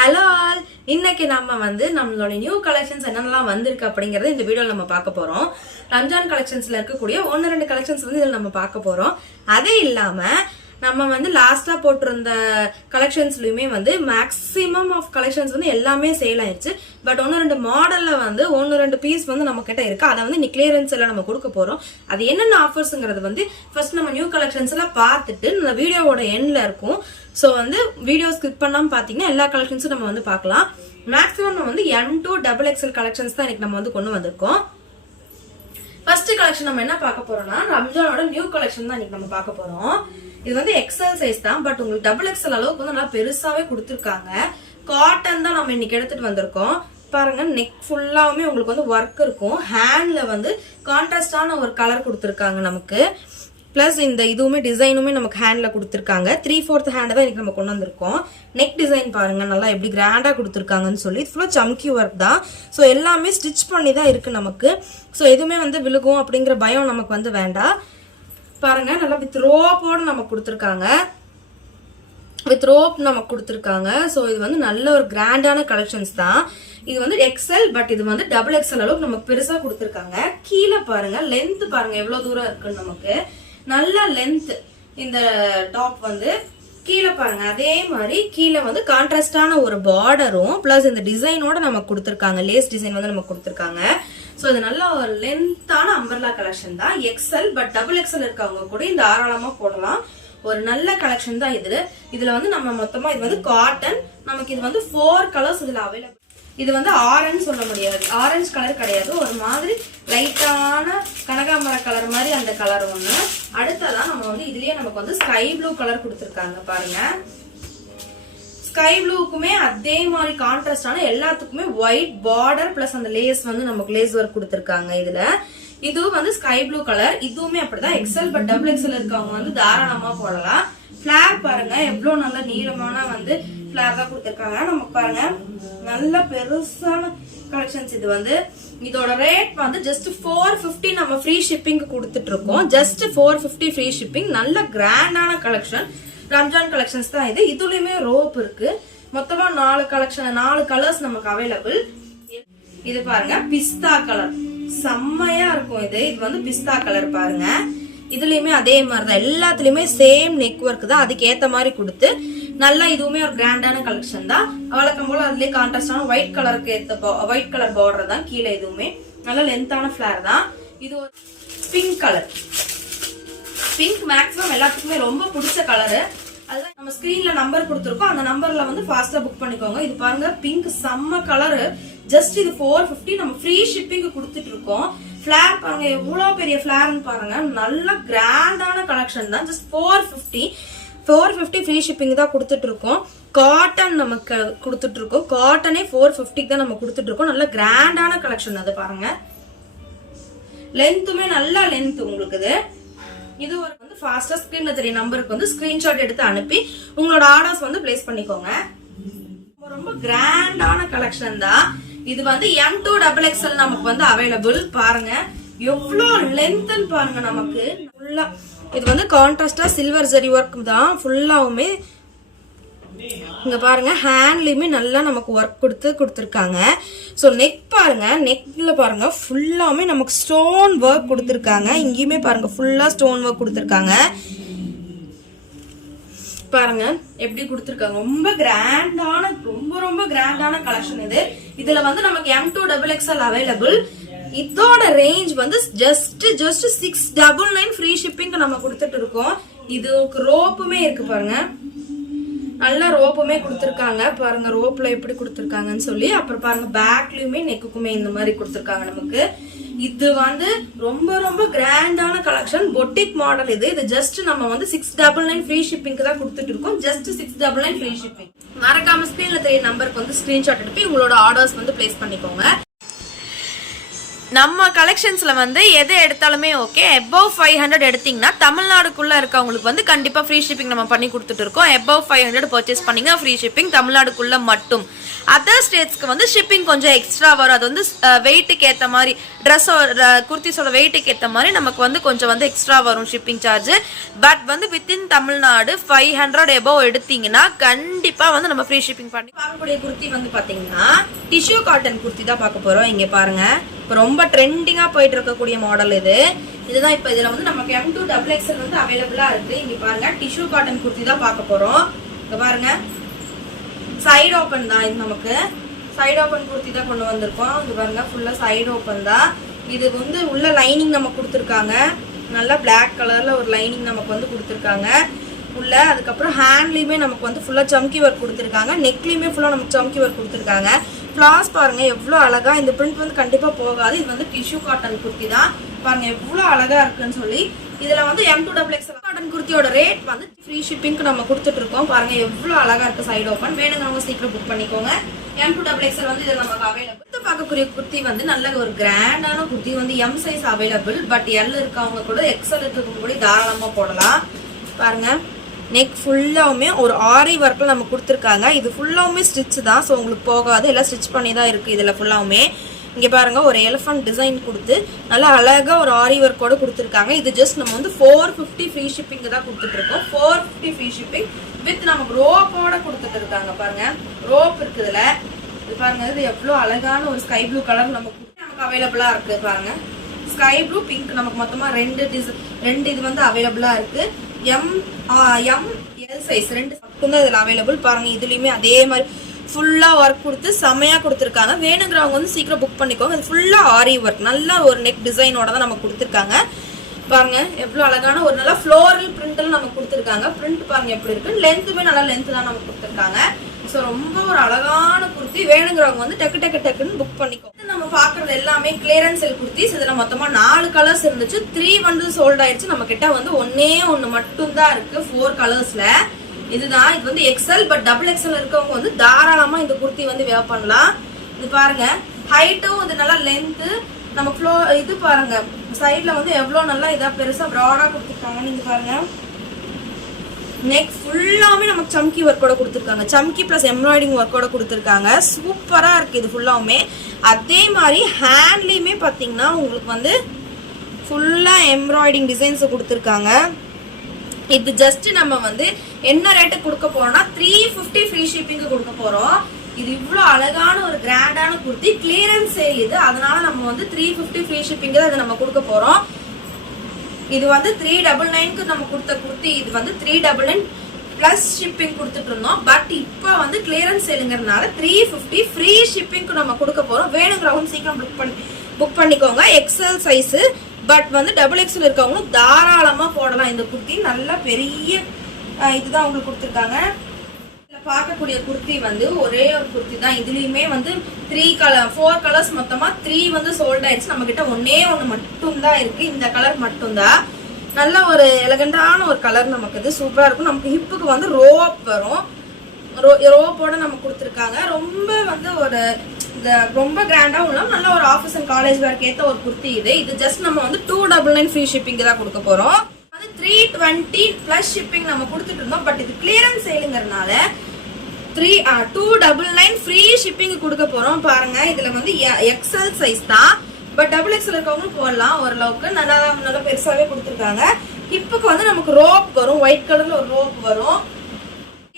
Hello all, இன்னைக்கு நம்ம நம்மளோட நியூ கலெக்ஷன்ஸ் என்னென்னலாம் வந்திருக்கு அப்படிங்கறத இந்த வீடியோல நம்ம பார்க்க போறோம். ரம்ஜான் கலெக்ஷன்ஸ்ல இருக்கக்கூடிய 1-2 கலெக்ஷன்ஸ் இதுல நம்ம பார்க்க போறோம். அதே இல்லாம நம்ம லாஸ்டா போட்டிருந்த கலெக்ஷன்ஸ்லயுமே மேக்ஸிமம் ஆஃப் கலெக்ஷன்ஸ் எல்லாமே சேல் ஆயிடுச்சு. பட் 1-2 மாடல்ல 1-2 பீஸ் நம்ம கிட்ட இருக்கு. அதை இன்னைக்கு கிளியரன்ஸ் எல்லாம் நம்ம கொடுக்க போறோம். அது என்னென்ன ஆஃபர்ஸ்ங்கிறது ஃபர்ஸ்ட் நம்ம நியூ கலெக்ஷன்ஸ் எல்லாம் பார்த்துட்டு இந்த வீடியோவோட எண்ட்ல இருக்கும். சோ வீடியோ ஸ்கிப் பண்ணாம பாத்தீங்கன்னா எல்லா கலெக்ஷன்ஸும் நம்ம பார்க்கலாம். மேக்ஸிமம் நம்ம M2 XXL கலெக்ஷன்ஸ் தான் இன்னைக்கு நம்ம கொண்டு வந்திருக்கோம். ஃபர்ஸ்ட் கலெக்ஷன் நம்ம என்ன பார்க்க போறோம்னா ரம்ஜானோட நியூ கலெக்ஷன் தான் இன்னைக்கு நம்ம பார்க்க போறோம். இது XL சைஸ் தான், பட் உங்களுக்கு XXL அளவுக்கு நல்லா பெருசாவே கொடுத்துருக்காங்க. காட்டன் தான் நம்ம இன்னைக்கு எடுத்துட்டு வந்திருக்கோம். பாருங்க, நெக் ஃபுல்லாவுமே உங்களுக்கு ஒர்க் இருக்கும். ஹேண்ட்ல கான்ட்ராஸ்டான ஒரு கலர் கொடுத்துருக்காங்க நமக்கு. பிளஸ் இந்த இதுவுமே டிசைனுமே நமக்கு ஹேண்ட்ல கொடுத்துருக்காங்க. 3/4 ஹேண்ட் தான் இன்னைக்கு நம்ம கொண்டு வந்திருக்கோம். நெக் டிசைன் பாருங்க, நல்லா எப்படி கிராண்டா கொடுத்துருக்காங்கன்னு சொல்லி. ஃபுல்லா சம்கி ஒர்க் தான். ஸோ எல்லாமே ஸ்டிச் பண்ணி தான் இருக்கு நமக்கு. ஸோ எதுவுமே விழுகும் அப்படிங்கிற பயம் நமக்கு வேண்டாம். பாருங்க, நல்லா வித் ரோப்போட நமக்கு கொடுத்துருக்காங்க. வித் ரோப் நமக்கு கொடுத்துருக்காங்க. ஸோ இது நல்ல ஒரு கிராண்டான கலெக்ஷன்ஸ் தான். இது XL, பட் இது XXL அளவுக்கு நமக்கு பெருசா கொடுத்துருக்காங்க. கீழே பாருங்க, லென்த் பாருங்க எவ்வளவு தூரம் இருக்குன்னு நமக்கு. நல்ல லென்த் இந்த டாப் கீழே பாருங்க. அதே மாதிரி கீழே கான்ட்ராஸ்டான ஒரு பார்டரும் பிளஸ் இந்த டிசைனோட நமக்கு கொடுத்துருக்காங்க. லேஸ் டிசைன் நமக்கு கொடுத்துருக்காங்க. சோ இது நல்ல ஒரு லென்த்தான அம்பர்லா கலெக்ஷன் தான். XL, பட் XXL இருக்கவங்க கூட இந்த தாராளமா போடலாம். ஒரு நல்ல கலெக்ஷன் தான் இது. இதுல நம்ம மொத்தமா இது காட்டன். நமக்கு இது 4 கலர்ஸ் இதுல அவைலபிள். இது ஆரஞ்சு சொல்ல முடியாது, ஆரஞ்சு கலர் கிடையாது. ஒரு மாதிரி லைட்டான கனகாம்பர கலர் மாதிரி அந்த கலர் ஒண்ணு. அடுத்ததான் நம்ம இதுலயே நமக்கு ஸ்கை ப்ளூ கலர் கொடுத்துருக்காங்க. பாருங்க, ஸ்கை ப்ளூக்குமே அதே மாதிரி கான்ட்ராஸ்டான எல்லாத்துக்குமே ஒயிட் பார்டர் பிளஸ் அந்த லேஸ் நமக்கு லேஸ் ஒர்க் கொடுத்துருக்காங்க. இதுல இதுவும் ஸ்கை ப்ளூ கலர். இதுவுமே அப்படிதான் XL, பட் XXL இருக்கவங்க தாராளமா போடலாம். பிளார் பாருங்க எவ்வளவு நல்ல நீளமான பிளார் தான் கொடுத்துருக்காங்க. நமக்கு பாருங்க நல்ல பெருசான கலெக்ஷன்ஸ். இது இதோட ரேட் ஜஸ்ட் 450 நம்ம ஃப்ரீ ஷிப்பிங் கொடுத்துட்டு இருக்கோம். Just 450 free shipping. நல்ல கிராண்டான கலெக்ஷன், ரம்ஜான் கலெக்ஷன்ஸ் தான் இது. இதுலயுமே ரோப் இருக்கு. மொத்தமா 4 கலர்ஸ் நமக்கு அவைலபிள். இது பாருங்க, பிஸ்தா கலர் செம்மையா இருக்கும். இது பிஸ்தா கலர் பாருங்க. இதுலயுமே அதே மாதிரிதான், எல்லாத்துலயுமே சேம் நெக் ஒர்க் தான். அதுக்கு ஏத்த மாதிரி கொடுத்து நல்லா இதுவுமே ஒரு கிராண்டான கலெக்ஷன் தான். வழக்கம் போல அதுலயே கான்ட்ராஸ்டான ஒயிட் கலருக்கு ஏத்த ஒயிட் கலர் பார்டர் தான். கீழே இதுவுமே நல்ல லென்த்தான ஃபிளேர் தான். இது ஒரு பிங்க் கலர். பிங்க் மேக்ஸிமம் எல்லாத்துக்குமே ரொம்ப பிடிச்ச கலரு. அதுதான் நம்ம ஸ்கிரீன்ல நம்பர் கொடுத்துருக்கோம். அந்த நம்பர்ல ஃபாஸ்டா புக் பண்ணிக்கோங்க. இது பாருங்க, பிங்க் செம்ம கலரு. ஜஸ்ட் இது 450 நம்ம ஃப்ரீ ஷிப்பிங் கொடுத்துட்டு இருக்கோம். ஃபிளேர் பாருங்க எவ்வளவு பெரிய ஃபிளேர்னு பாருங்க. நல்ல கிராண்டான கலெக்ஷன் தான். ஜஸ்ட் 450 ஃப்ரீ ஷிப்பிங் தான் கொடுத்துட்டு இருக்கோம். காட்டன் நமக்கு கொடுத்துட்டு இருக்கோம். காட்டனே 450 தான் நம்ம கொடுத்துட்டு இருக்கோம். நல்ல கிராண்டான கலெக்ஷன். அது பாருங்க, லென்த்துமே நல்ல லென்த் உங்களுக்கு. இது ஒரு ஃபாஸ்டா ஸ்கிரீன்ல தெரிய நம்பருக்கு ஸ்கிரீன்ஷாட் எடுத்து அனுப்பி உங்களோட ஆர்டர்ஸ் பிளேஸ் பண்ணிக்கோங்க. ரொம்ப கிராண்டான கலெக்ஷன் தான். இது M2 XXL நமக்கு அவைலபிள். பாருங்க எவ்வளவு லென்த் பாருங்க நமக்கு. ஃபுல்லா இது கான்ட்ராஸ்டா சில்வர் ஜரி ஒர்க் தான் ஃபுல்லாவுமே. இங்க பாருங்க, ஹேண்ட்லயுமே நல்லா நமக்கு ஒர்க் கொடுத்துருக்காங்க. சோ நெக் பாருங்க, நெக்ல பாருங்க ஃபுல்லாவுமே நமக்கு ஸ்டோன் ஒர்க் கொடுத்துருக்காங்க. இங்கேயுமே பாருங்க ஃபுல்லா ஸ்டோன் ஒர்க் கொடுத்துருக்காங்க. பாருங்க எப்படி கொடுத்துருக்காங்க. ரொம்ப கிராண்டான ரொம்ப கிராண்டான கலெக்ஷன் இது. இதுல நமக்கு M2 XXL அவைலபிள். இதோட ரேஞ்ச் ஜஸ்ட் 699 ஃப்ரீ ஷிப்பிங் நம்ம கொடுத்துட்டு இருக்கோம். இதுக்கு ரோப்புமே இருக்கு பாருங்க, நல்ல ரோப்புமே கொடுத்துருக்காங்க. பாருங்க ரோப்ல எப்படி கொடுத்துருக்காங்கன்னு சொல்லி. அப்புறம் பாருங்க பேக்லயுமே நெக்குக்குமே இந்த மாதிரி கொடுத்துருக்காங்க நமக்கு. இது ரொம்ப கிராண்டான கலெக்ஷன், பொட்டிக் மாடல். இது ஜஸ்ட் நம்ம 699 ஃப்ரீ ஷிப்பிங்க்கு தான் கொடுத்துட்டு இருக்கோம். Just 699 free shipping. மறக்காம ஸ்கிரீன்ல தெரிய நம்பருக்கு ஸ்கிரீன்ஷாட் எடுத்து உங்களோட ஆர்டர்ஸ் பிளேஸ் பண்ணிக்கோங்க. நம்ம கலெக்ஷன்ஸ்ல வந்து எது எடுத்தாலுமே ஓகே above 500 எடுத்தீங்கன்னா தமிழ்நாடுக்குள்ள இருக்கவங்களுக்கு வந்து கண்டிப்பா ஃப்ரீ ஷிப்பிங் நம்ம பண்ணி கொடுத்துட்டு இருக்கோம். above 500 பர்ச்சேஸ் பண்ணீங்க ஃப்ரீ ஷிப்பிங் தமிழ்நாடுக்குள்ள மட்டும். அதர் ஸ்டேட்ஸ்க்கு வந்து ஷிப்பிங் கொஞ்சம் எக்ஸ்ட்ரா வரும். அது வந்து வெயிட்டுக்கு ஏற்ற மாதிரி ட்ரெஸ் குர்த்திஸோட வெயிட்டுக்கு ஏற்ற மாதிரி நமக்கு வந்து கொஞ்சம் வந்து எக்ஸ்ட்ரா வரும் ஷிப்பிங் சார்ஜ். பட் வந்து வித்தின் தமிழ்நாடு 500 above எடுத்தீங்கன்னா கண்டிப்பா வந்து நம்ம ஃப்ரீ ஷிப்பிங் பண்ணி பார்க்கக்கூடிய குர்த்தி வந்து பாத்தீங்கன்னா டிஷ்யூ காட்டன் குர்த்தி தான் பார்க்க போறோம். இங்க பாருங்க, இப்போ ரொம்ப ட்ரெண்டிங்கா போயிட்டு இருக்கக்கூடிய மாடல் இதுதான். இப்போ இதுல வந்து நமக்கு M2 XXL வந்து அவைலபிளா இருக்கு. இங்க பாருங்க, டிஷ்யூ காட்டன் குர்த்தி தான் பார்க்க போறோம். இங்க பாருங்க, சைடு ஓபன் தான். இது நமக்கு சைடு ஓபன் குர்த்தி தான் கொண்டு வந்திருக்கோம். இது பாருங்க, ஃபுல்லா சைடு ஓபன் தான். இது வந்து உள்ள லைனிங் நம்ம கொடுத்துருக்காங்க. நல்லா பிளாக் கலர்ல ஒரு லைனிங் நமக்கு வந்து கொடுத்துருக்காங்க உள்ள. அதுக்கப்புறம் ஹேண்ட்லயுமே நமக்கு வந்து ஃபுல்லா சம்கி ஒர்க் கொடுத்துருக்காங்க. நெக்லயுமே ஃபுல்லா நமக்கு சம்கி ஒர்க் கொடுத்துருக்காங்க. ஃபிளாஸ் பாருங்க எவ்வளவு அழகா. இந்த பிரிண்ட் வந்து கண்டிப்பா போகாது. இது வந்து டிஷ்யூ காட்டன் குர்த்தி தான். பாருங்க எவ்வளவு அழகா இருக்குன்னு சொல்லி. இதுல வந்து M2 XXL காட்டன் குர்த்தியோட ரேட் வந்து ஃப்ரீ ஷிப்பிங்க்கு நம்ம கொடுத்துட்டு இருக்கோம். பாருங்க எவ்வளவு அழகா இருக்கு. சைடு ஓபன் வேணுங்கிறவங்க சீக்கிரம் புக் பண்ணிக்கோங்க. M2 XXL வந்து இதுல நமக்கு அவைலபிள். பார்க்கக்கூடிய குர்த்தி வந்து நல்ல ஒரு கிராண்டான குர்த்தி வந்து M size available. But L இருக்கவங்க கூட XL இருக்கவங்க கூட தாராளமா போடலாம். பாருங்க, நெக் ஃபுல்லாவுமே ஒரு ஆரி ஒர்க்ல நம்ம கொடுத்துருக்காங்க. இது ஃபுல்லாவுமே ஸ்டிச் தான், ஸோ உங்களுக்கு போகாது. எல்லாம் ஸ்டிச் பண்ணி தான் இருக்கு. இதுல ஃபுல்லாவுமே இங்க பாருங்க ஒரு எலிஃபண்ட் டிசைன் கொடுத்து நல்லா அழகா ஒரு ஆரி ஒர்க்கோட கொடுத்துருக்காங்க. இது ஜஸ்ட் நம்ம வந்து 450 ஃப்ரீ ஷிப்பிங் தான் கொடுத்துட்டு இருக்கோம். 450 ஃப்ரீ ஷிப்பிங் வித் நமக்கு ரோப்போட கொடுத்துட்டு இருக்காங்க. பாருங்க ரோப் இருக்குதுல. இது பாருங்க, இது எவ்வளவு அழகான ஒரு ஸ்கை ப்ளூ கலர் நமக்கு அவைலபிளா இருக்கு. பாருங்க, ஸ்கை ப்ளூ பிங்க் நமக்கு மொத்தமா ரெண்டு இது வந்து அவைலபிளா இருக்கு. ML சைஸ் ரெண்டு மட்டும்தான் இதுல அவைலபிள். பாருங்க, இதுலயுமே அதே மாதிரி ஃபுல்லா ஒர்க் கொடுத்து செமையா கொடுத்துருக்காங்க. வேணுங்கிறவங்க வந்து சீக்கிரம் புக் பண்ணிக்கோங்க. இது ஃபுல்லா ஆரி ஒர்க், நல்ல ஒரு நெக் டிசைனோட தான் நம்ம கொடுத்துருக்காங்க. பாருங்க எவ்வளவு அழகான ஒரு நல்ல ஃப்ளோரல் பிரிண்ட்ல நம்ம கொடுத்துருக்காங்க. பிரிண்ட் பாருங்க எப்படி இருக்கு. லென்த்துமே நல்லா லென்த் தான் நம்ம கொடுத்துருக்காங்க. ஸோ ரொம்ப ஒரு அழகான குர்த்தி. வேணுங்கிறவங்க வந்து டக்குன்னு புக் பண்ணிக்கோங்க. நம்ம பாக்குறது எல்லாமே கிளியரன்ஸ் சேல் குர்த்திஸ். இதுல மொத்தமா 4 கலர்ஸ் இருந்துச்சு. 3 வந்து சோல்ட் ஆயிடுச்சு. நம்ம கிட்ட வந்து ஒன்னு மட்டும் தான் இருக்கு 4 கலர்ஸ்ல. இதுதான். இது வந்து XL. பட் XXL இருக்கவங்க வந்து தாராளமா இந்த குர்த்தி வந்து வேர் பண்ணலாம். இது பாருங்க, ஹைட்டும் இது நல்லா லென்த். நம்ம ஃப்ளோ இது பாருங்க, சைட்ல வந்து எவ்வளவு நல்லா இதா பெருசா ப்ராடா கொடுத்துருக்காங்க. நீங்க பாருங்க, நெக் ஃபுல்லாமே நமக்கு சம்கி ஒர்க்கோட கொடுத்துருக்காங்க. சம்கி பிளஸ் எம்ப்ராய்டிங் ஒர்க்கோட கொடுத்துருக்காங்க. சூப்பரா இருக்கு இது ஃபுல்லாவுமே. அதே மாதிரி ஹேண்ட்லயுமே பாத்தீங்கன்னா உங்களுக்கு வந்து ஃபுல்லா எம்ப்ராய்டிங் டிசைன்ஸ் கொடுத்துருக்காங்க. இது ஜஸ்ட் நம்ம வந்து என்ன ரேட்டு கொடுக்க போறோம்னா 350 ஃப்ரீ ஷிப்பிங் கொடுக்க போறோம். இது இவ்வளவு அழகான ஒரு கிராண்டான குர்த்தி. கிளியரன்ஸ் சேல் இது. அதனால நம்ம வந்து 350 ஃப்ரீ ஷிப்பிங் தான் இதை நம்ம கொடுக்க போறோம். இது வந்து 399க்கு நம்ம கொடுத்த குர்த்தி. இது வந்து 399 பிளஸ் ஷிப்பிங் கொடுத்துட்டு இருந்தோம். பட் இப்போ வந்து கிளியரன்ஸ் சேலுங்கிறதுனால 350 ஃப்ரீ ஷிப்பிங்க்கு நம்ம கொடுக்க போறோம். வேணுங்கிறவங்க சீக்கிரம் புக் பண்ணிக்கோங்க. XL size. பட் வந்து XXL இருக்கவங்களும் தாராளமா போடலாம். இந்த குர்த்தி நல்ல பெரிய இதுதான் உங்களுக்கு கொடுத்துருக்காங்க. பார்க்கக்கூடிய குர்த்தி வந்து ஒரே ஒரு குர்த்தி தான். இதுலயுமே வந்து 4 கலர்ஸ் மொத்தமா 3 வந்து சோல்ட் ஆயிடுச்சு. நம்ம கிட்ட ஒன்னு மட்டும் தான் இருக்கு. இந்த கலர் மட்டும்தான். நல்ல ஒரு எலகண்டான ஒரு கலர். நமக்கு இது சூப்பரா இருக்கும். நமக்கு ஹிப்புக்கு வந்து ரோப் வரும். ரோப்போட நம்ம கொடுத்துருக்காங்க. ரொம்ப வந்து ஒரு ரொம்ப கிராண்டா உள்ள நல்ல ஒரு ஆஃபீஸ் அண்ட் காலேஜ் வேர்க்கு ஏத்த ஒரு குர்த்தி இது. இது ஜஸ்ட் நம்ம வந்து 299 ஃப்ரீ ஷிப்பிங் தான் கொடுக்க போறோம். அது 320 பிளஸ் ஷிப்பிங் நம்ம கொடுத்துட்டு இருந்தோம். பட் இது கிளியரன்ஸ் சேலுங்கிறதுனால 299 ஃப்ரீ ஷிப்பிங் கொடுக்க போறோம். பாருங்க, இதுல வந்து XL சைஸ் தான். பட் XXL இருக்கவங்களும் போடலாம். ஓரளவுக்கு நல்லா பெருசாவே கொடுத்துருக்காங்க. ஹிப்புக்கு வந்து நமக்கு ரோப் வரும். ஒயிட் கலர்ல ஒரு ரோப் வரும்.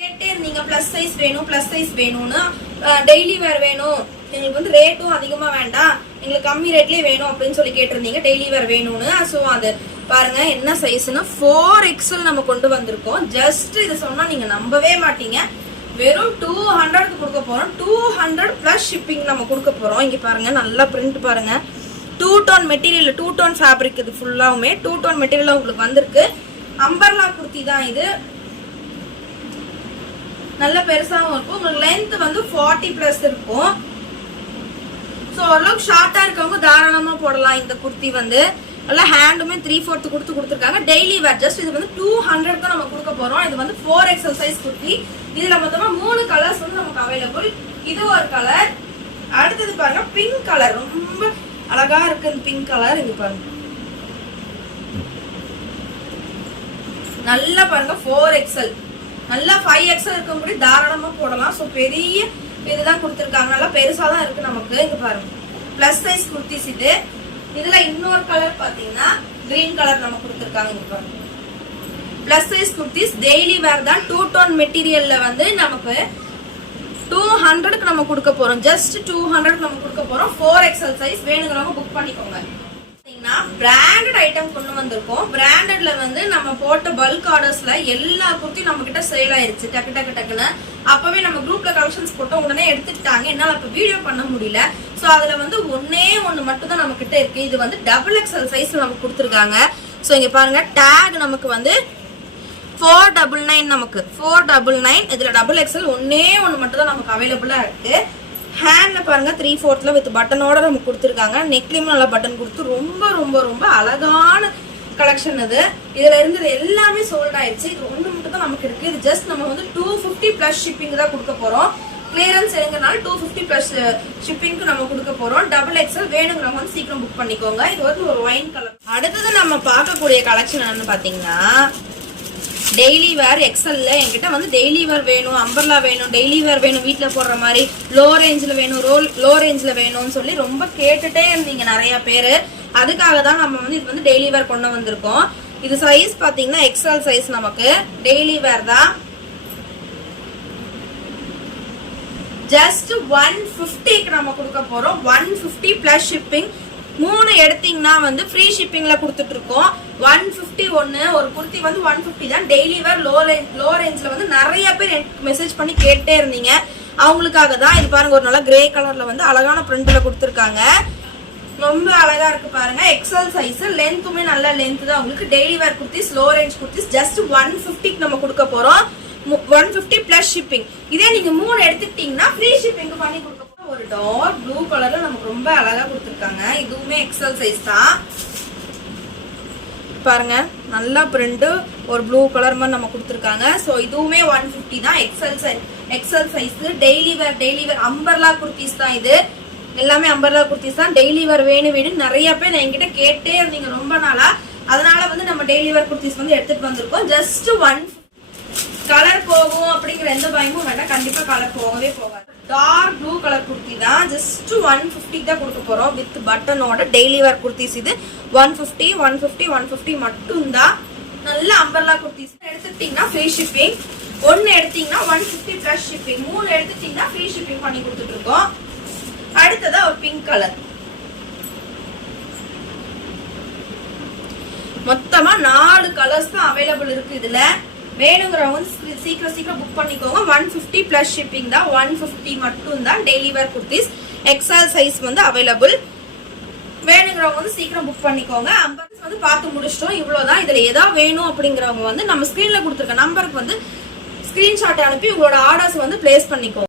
கேட்டே இருந்தீங்க பிளஸ் சைஸ் வேணும்னு, டெய்லி வேர் வேணும், எங்களுக்கு வந்து ரேட்டும் அதிகமா வேண்டாம், எங்களுக்கு கம்மி ரேட்லயே வேணும் அப்படின்னு சொல்லி கேட்டிருந்தீங்க. டெய்லி வேர் வேணும்னு. ஸோ அது பாருங்க என்ன சைஸ்னா 4XL நம்ம கொண்டு வந்திருக்கோம். ஜஸ்ட் இதை சொன்னா நீங்க நம்பவே மாட்டீங்க. வெறும் 200க்கு கொடுக்க போறோம். 200 பிளஸ் ஷிப்பிங் நம்ம கொடுக்க போறோம். இங்க பாருங்க நல்லா பிரிண்ட் பாருங்க. 2 டோன் மெட்டீரியல், 2 டோன் ஃபேப்ரிக். இது ஃபுல்லாவுமே 2 டோன் மெட்டீரியல் உங்களுக்கு வந்திருக்கு. அம்பர்லா குர்த்தி தான் இது. நல்ல பெருசாவும் இருக்கும். உங்களுக்கு லென்த் வந்து 40 பிளஸ் இருக்கும். ஸோ ஓரளவுக்கு ஷார்ட்டா இருக்கவங்க தாராளமா போடலாம். இந்த குர்த்தி வந்து நல்லா ஹேண்டுமே 3/4 கொடுத்துருக்காங்க. டெய்லி வேர். ஜஸ்ட் இது வந்து 200 தான் நம்ம கொடுக்க போறோம். இது வந்து 4XL சைஸ் குர்த்தி. இதுல மொத்தமா 3 கலர்ஸ் வந்து நமக்கு அவைலபிள். இது ஒரு கலர். அடுத்தது பாருங்க பிங்க் கலர். ரொம்ப அழகா இருக்கு இந்த பிங்க் கலர். இது பாருங்க நல்லா பாருங்க 4XL, நல்லா 5XL இருக்க கூட தாராளமா போடலாம். ஸோ பெரிய இதுதான் கொடுத்துருக்காங்க, நல்லா பெருசா தான் இருக்கு நமக்கு. இங்க பாருங்க பிளஸ் சைஸ் குர்த்திஸ் இது. இதுல இன்னொரு கலர் பாத்தீங்கன்னா கிரீன் கலர் நம்ம கொடுத்துருக்காங்க. இங்க பாருங்க பிளஸ் சைஸ் குர்த்திஸ் டெய்லி வேர் தான். 2 டோன் மெட்டீரியல்ல வந்து நமக்கு 200க்கு நம்ம கொடுக்க போறோம். ஜஸ்ட் 200க்கு நம்ம கொடுக்க போறோம். 4XL சைஸ் வேணுங்கிறவங்க புக் பண்ணிக்கோங்க. பிராண்டட் ஐட்டம் கொண்டு வந்திருக்கோம். பிராண்டட்ல வந்து நம்ம போட்ட பல்க் ஆர்டர்ஸ்ல எல்லா குர்த்தியும் நம்ம கிட்ட சேல் ஆயிருச்சு டக்குன்னு. அப்பவே நம்ம குரூப்ல கலெக்ஷன்ஸ் போட்டோம், உடனே எடுத்துக்கிட்டாங்க. என்னால அப்ப வீடியோ பண்ண முடியல. சோ அதுல வந்து ஒண்ணு மட்டும் தான் நம்ம கிட்ட இருக்கு. இது வந்து XXL சைஸ்ல நமக்கு கொடுத்துருக்காங்க. சோ இங்க பாருங்க டேக் நமக்கு வந்து 499 நமக்கு 499. இதுல XXL ஒண்ணு மட்டும் தான் நமக்கு அவைலபிளா இருக்கு. ஹேண்ட்ல பாருங்க 3/4 வித் பட்டனோட நமக்கு கொடுத்துருக்காங்க. நெக்லயும் நல்லா பட்டன் கொடுத்து ரொம்ப ரொம்ப ரொம்ப அழகான கலெக்ஷன் இது. இதுல இருந்து எல்லாமே சோல்ட் ஆயிடுச்சு. இது ஒண்ணு மட்டும் தான் நமக்கு இருக்கு. இது ஜஸ்ட் நம்ம வந்து 250 பிளஸ் ஷிப்பிங் தான் கொடுக்க போறோம். கிளியரன்ஸ் எங்கனால 250 பிளஸ் ஷிப்பிங்க்கு நம்ம கொடுக்க போறோம். XXL வேணுங்கிறவங்க வந்து சீக்கிரம் புக் பண்ணிக்கோங்க. இது வந்து ஒரு ஒயின் கலர். அடுத்தது நம்ம பார்க்கக்கூடிய கலெக்ஷன் என்னன்னு பாத்தீங்கன்னா டெய்லி வேர் எக்ஸல்ல. என்கிட்ட வந்து டெய்லி வேர் வேணும், அம்பர்லா வேணும், டெய்லி வேர் வேணும், வீட்டுல போடுற மாதிரி லோ ரேஞ்சில் வேணும், லோ ரேஞ்சில் வேணும்னு சொல்லி ரொம்ப கேட்டுட்டே இருந்தீங்க நிறைய பேரு. அதுக்காக தான் நம்ம வந்து இது வந்து டெய்லி வேர் கொண்டு வந்திருக்கோம். இது சைஸ் பாத்தீங்கன்னா XL சைஸ் நமக்கு டெய்லி வேர் தான். ஜஸ்ட் 150க்கு நம்ம கொடுக்க போறோம். 150 பிளஸ் ஷிப்பிங். 3 எடுத்தீங்கன்னா வந்து ஃப்ரீ ஷிப்பிங்ல கொடுத்துட்டு இருக்கோம். 150 ஒரு குர்த்தி வந்து 150 தான். டெய்லி வேர் லோ ரேஞ்ச்ல வந்து நிறைய பேர் மெசேஜ் பண்ணி கேட்டே இருந்தீங்க. அவங்களுக்காக தான். இது பாருங்க ஒரு நல்லா கிரே கலர்ல வந்து அழகான பிரிண்ட்ல கொடுத்துருக்காங்க. ரொம்ப அழகா இருக்கு பாருங்க. XL சைஸ், லென்த்துமே நல்ல லென்த் தான். உங்களுக்கு daily wear kurtis, low range kurtis just 150க்கு நம்ம கொடுக்க போறோம். 150 பிளஸ் ஷிப்பிங். இதே நீங்க 3 எடுத்துக்கிட்டீங்கன்னா ஃப்ரீ ஷிப்பிங் பண்ணி கொடுக்க. ஒரு டார்க் ப்ளூ கலர்ல நமக்கு ரொம்ப அழகா கொடுத்துருக்காங்க. இதுவுமே XL சைஸ் தான். பாருங்க நல்லா பிரிண்ட் ஒரு ப்ளூ கலர் மாதிரி நம்ம கொடுத்துருக்காங்க. ஸோ இதுவுமே 150 தான். XL size. டெய்லி வேர் அம்பர்லா குர்த்திஸ் தான். இது எல்லாமே அம்பர்லா குர்த்திஸ் தான். டெய்லி வேர் வேணும் நிறைய பேர் என்கிட்ட கேட்டே இருந்தீங்க ரொம்ப நாளா. அதனால வந்து நம்ம டெய்லி வேர் குர்த்திஸ் வந்து எடுத்துட்டு வந்திருக்கோம். ஜஸ்ட் 1 கலர் போகும் அப்படிங்கிற எந்த பயமும் வேண்டாம். கண்டிப்பா கலர் போகவே போகாது. டார்க் ப்ளூ கலர் குர்த்தி தான். ஜஸ்ட் 150 தான் கொடுக்க போறோம் வித் பட்டனோட. டெய்லி வேர் குர்த்திஸ் இது 150 மட்டும் தான். நல்ல அம்பர்லா குர்த்திஸ் எடுத்துட்டீங்கன்னா ஃப்ரீ ஷிப்பிங். 1 எடுத்தீங்கன்னா 150 பிளஸ் ஷிப்பிங். 3 எடுத்துட்டீங்கன்னா ஃப்ரீ ஷிப்பிங் பண்ணி கொடுத்துட்டு இருக்கோம். அடுத்ததா ஒரு பிங்க் கலர். மொத்தமா 4 கலர்ஸ் தான் அவைலபிள் இருக்கு. இதுல வேணுங்கிறவங்க சீக்கிரம் புக் பண்ணிக்கோங்க. 150 பிளஸ் ஷிப்பிங் தான். 150 மட்டும் தான். Daily wear kurtis XL size வந்து அவைலபிள். வேணுங்கிறவங்க வந்து சீக்கிரம் புக் பண்ணிக்கோங்க. அம்பர்ஸ் வந்து பார்த்து முடிச்சிட்டோம். இவ்வளவுதான். இதுல ஏதாவது வேணும் அப்படிங்கிறவங்க வந்து நம்ம ஸ்கிரீன்ல கொடுத்துருக்க நம்பருக்கு வந்து ஸ்கிரீன்ஷாட் அனுப்பி உங்களோட ஆர்டர்ஸ் வந்து பிளேஸ் பண்ணிக்கோங்க.